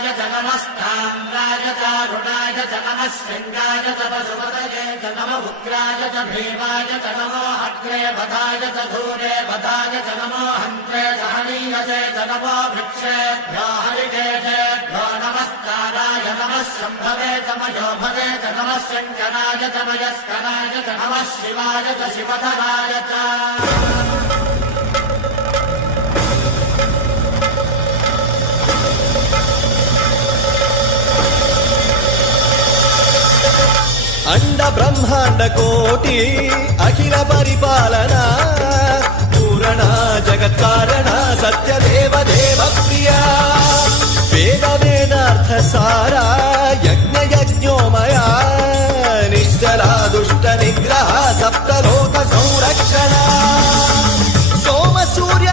च नमस्ताम्राय च रुणाय च नमः शृङ्गाय च पशुपतये च नमः उग्राय च भीमाय च नमो अग्रे वधाय च धूरे वधाय च नमो हन्त्रे च हनीयसे च नमो वृक्षेभ्यो हरिकेशेभ्यो नमस्काराय नमः शम्भवे च मयोभवे च नमः शङ्कराय च मयस्कराय च नमः शिवाय च शिवधराय च अंड ब्रह्मांड कोटि अखिल परिपालना पूरण जगत्कारण सत्य